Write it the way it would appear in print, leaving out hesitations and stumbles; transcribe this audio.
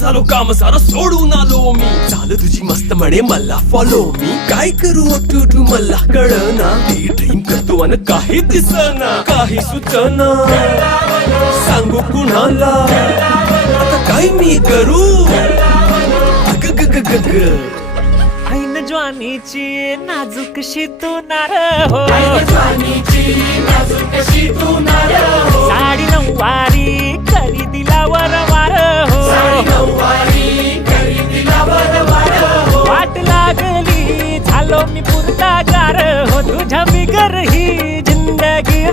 झालो काम सारं सोडून आलो मी. चाल तुझी मस्त म्हणे मला फॉलो मी. काय करू टू मला कळना. ड्रीम करतो अन काही दिसना. काही सुचना सांगू कुणाला. आता काय मी करू. ऐन ज्वानीची नाजूकशी तू नार हो. साडी नऊवारी करी दिला वरवार हो. वाट लागली झालो मी पुरता गार हो. तुझ्या बिगर ही जिंदगी